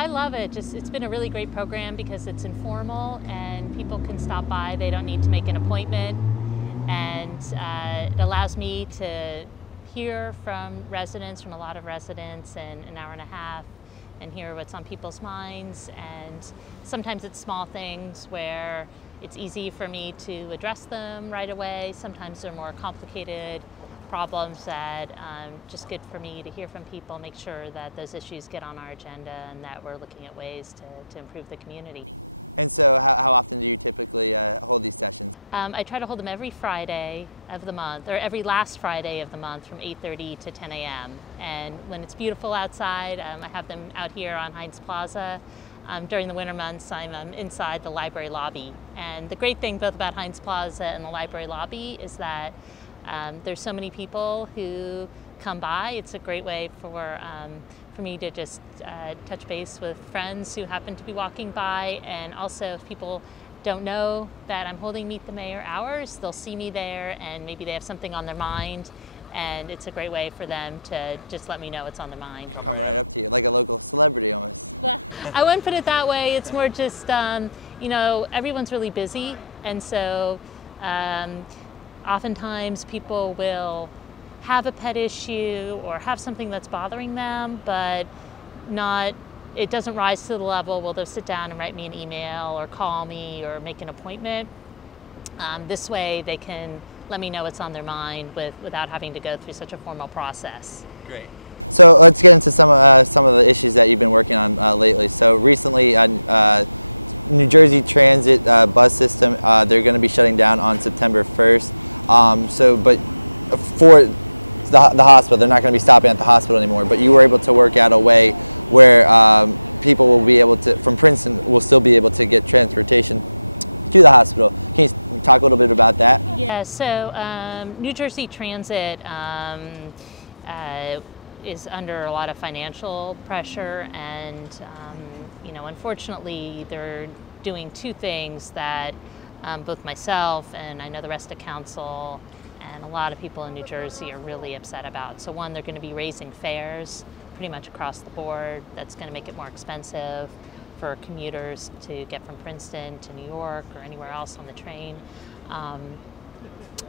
I love it. It's been a really great program because it's informal and people can stop by. They don't need to make an appointment, and it allows me to hear from residents, from a lot of residents, in an hour and a half, and hear what's on people's minds. And sometimes it's small things where it's easy for me to address them right away. Sometimes they're more complicated problems that just good for me to hear from people, make sure that those issues get on our agenda and that we're looking at ways to improve the community. I try to hold them every Friday of the month, or every last Friday of the month from 8:30 to 10 a.m. And when it's beautiful outside, I have them out here on Heinz Plaza. During the winter months, I'm inside the library lobby. And the great thing both about Heinz Plaza and the library lobby is that there's so many people who come by. It's a great way for me to just touch base with friends who happen to be walking by. And also, if people don't know that I'm holding Meet the Mayor hours, they'll see me there and maybe they have something on their mind. And it's a great way for them to just let me know what's on their mind. Come right up. I wouldn't put it that way. It's more just, you know, everyone's really busy. And so oftentimes people will have a pet issue or have something that's bothering them, but it doesn't rise to the level where they'll sit down and write me an email or call me or make an appointment. This way they can let me know what's on their mind without having to go through such a formal process. Great. New Jersey Transit is under a lot of financial pressure, and you know, unfortunately, they're doing two things that both myself and I know the rest of council and a lot of people in New Jersey are really upset about. So one, they're going to be raising fares pretty much across the board. That's going to make it more expensive for commuters to get from Princeton to New York or anywhere else on the train.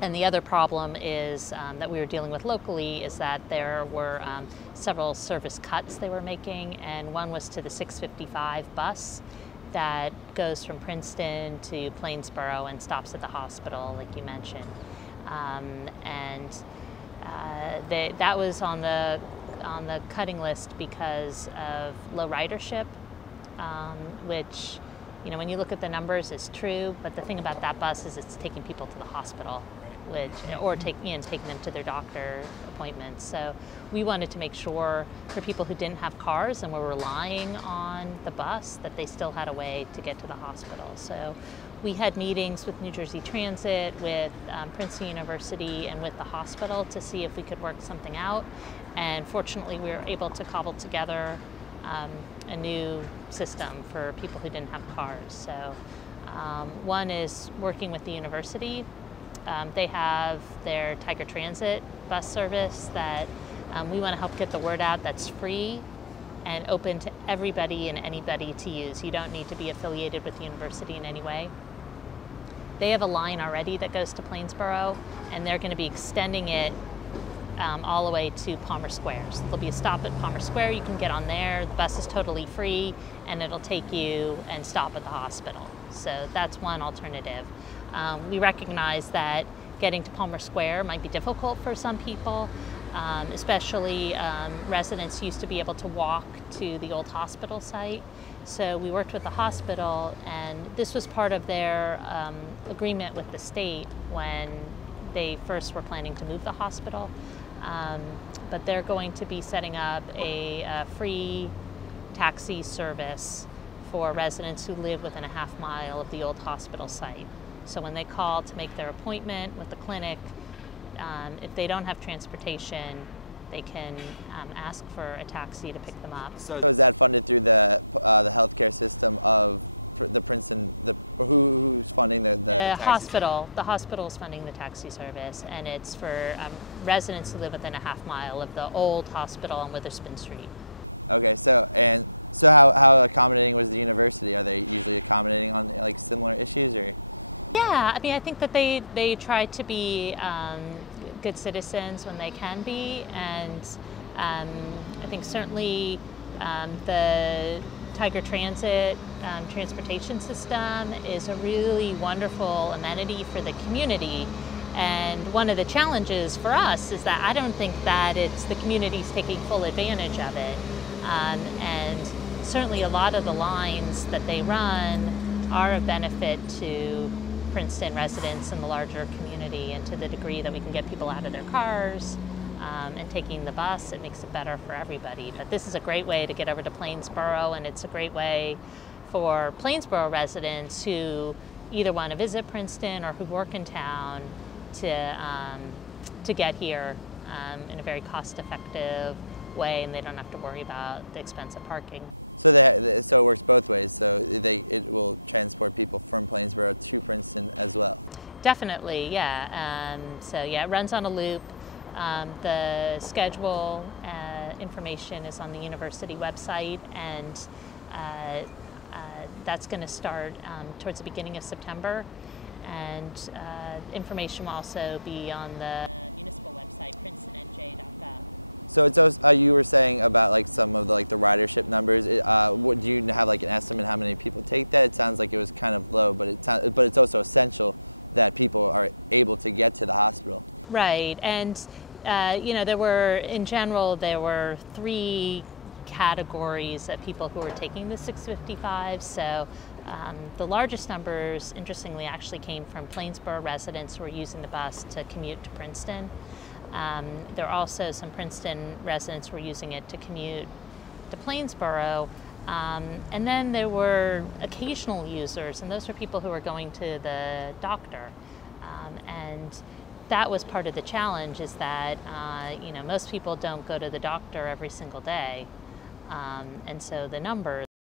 And the other problem is that we were dealing with locally is that there were several service cuts they were making, and one was to the 655 bus that goes from Princeton to Plainsboro and stops at the hospital, like you mentioned. That was on the cutting list because of low ridership, which, you know, when you look at the numbers, it's true, but the thing about that bus is it's taking people to the hospital, or taking them to their doctor appointments. So we wanted to make sure for people who didn't have cars and were relying on the bus that they still had a way to get to the hospital. So we had meetings with New Jersey Transit, with Princeton University, and with the hospital to see if we could work something out. And fortunately, we were able to cobble together a new system for people who didn't have cars. So one is working with the university. They have their Tiger Transit bus service that we want to help get the word out. That's free and open to everybody and anybody to use. You don't need to be affiliated with the university in any way. They have a line already that goes to Plainsboro, and they're going to be extending it all the way to Palmer Square. So there'll be a stop at Palmer Square. You can get on there. The bus is totally free, and it'll take you and stop at the hospital. So that's one alternative. We recognize that getting to Palmer Square might be difficult for some people, especially residents used to be able to walk to the old hospital site. So we worked with the hospital, and this was part of their agreement with the state when they first were planning to move the hospital. But they're going to be setting up a free taxi service for residents who live within a half mile of the old hospital site. So when they call to make their appointment with the clinic, if they don't have transportation, they can ask for a taxi to pick them up. So the hospital is funding the taxi service, and it's for residents who live within a half mile of the old hospital on Witherspoon Street. mean, I think that they try to be good citizens when they can be, and I think certainly the Tiger Transit transportation system is a really wonderful amenity for the community. And one of the challenges for us is that I don't think that it's the community's taking full advantage of it. And certainly a lot of the lines that they run are a benefit to Princeton residents and the larger community, and to the degree that we can get people out of their cars and taking the bus, it makes it better for everybody. But this is a great way to get over to Plainsboro, and it's a great way for Plainsboro residents who either want to visit Princeton or who work in town to get here in a very cost-effective way, and they don't have to worry about the expensive parking. Definitely, yeah. So yeah, it runs on a loop. The schedule information is on the university website, and that's going to start towards the beginning of September. And information will also be on the right. And you know, there were 3 categories of people who were taking the 655. So the largest numbers, interestingly, actually came from Plainsboro residents who were using the bus to commute to Princeton. There are also some Princeton residents who were using it to commute to Plainsboro. And then there were occasional users, and those were people who were going to the doctor. And that was part of the challenge, is that you know, most people don't go to the doctor every single day. And so the numbers